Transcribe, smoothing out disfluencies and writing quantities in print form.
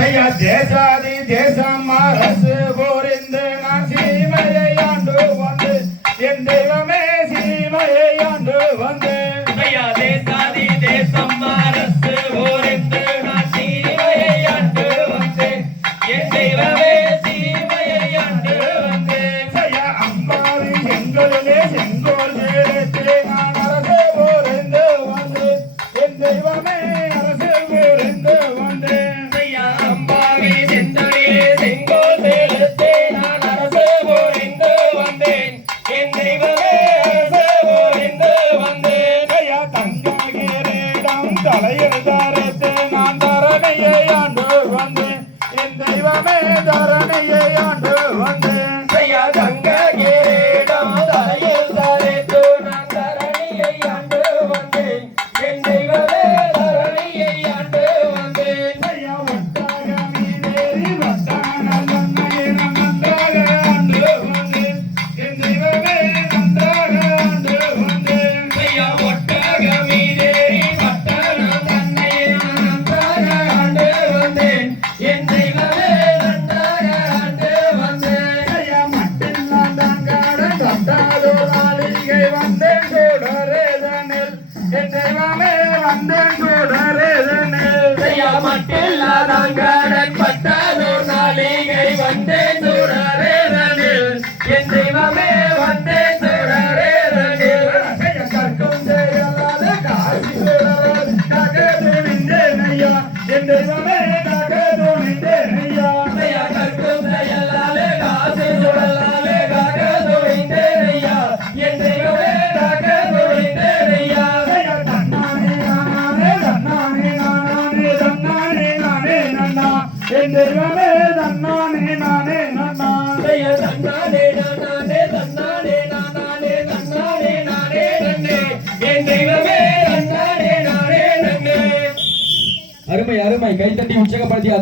தேசாதி தேசம் அரசு போரிந்து நான் சீமையை ஆண்டு வந்து என் தெய்வமே சீமையை ஆண்டு வந்து தேசாதி தேசம் அரசு போரிந்து நான் சீமையை ஆண்டு வந்தேன் என் தெய்வமே சீமையை ஆண்டு வந்தேன் அம்பாவி செங்கோலே செங்கோல் சேரத்தே நான் அரசு போரிந்து வந்து என் தெய்வமே அரசு போரிந்து வந்தேன் தலையெழுதாரத்தே நான் தரணையை ஆண்டு வந்தேன் என் தெய்வமே தரணையை ஆண்டு வந்தேன் தங்க கேடம் தலையெழுதாரத்தே நான் தரணையை ஆண்டு வந்தேன் என் தெய்வமே தரணையை ஆண்டு வந்தேன் ஒட்டாக மீனேறி வட்டான தன்னை நன்றாக ஆண்டு வந்தேன் என் தெய்வமே நன்றாக ஆண்டு வந்தேன் ஒட்டாக மீனேறி என் தெய்வமே நன்றாக ஆண்டு வந்தேன் கட்டாதோ நாளிகை வந்தேன் சூடரேதனில் என் தெய்வமே வந்தேன் சூடரேதனில் மட்டில்லாதான் கடன் பட்டாதோ நாளிகை வந்தேன் சூடரேதனில் என் தெய்வமே வந்தேன் சூடரேதனில் கற்கும் செயலாத காசி சுடரால் நகதுணிந்தேன் ஐயா என் தெய்வமே நகதுணிந்தேன் ஐயா கற்கும் செயலாலே காசி சுடலாலே நகதுணிந்தேன் ஐயா என் தெய்வமே நகதுணிந்தேன் ஐயா தன்னானே நானே தன்னானே நானே தன்னானே நானே நன்னா என் தெய்வமே தன்னானே நானே நன்னா தன்னானே நானே தன்னானே நானே தன்னானே நானே நன்னே என் தெய்வமே தன்னானே நானே நன்னே. அருமை அருமை கைத்தட்டி உற்சாகப்படுத்திய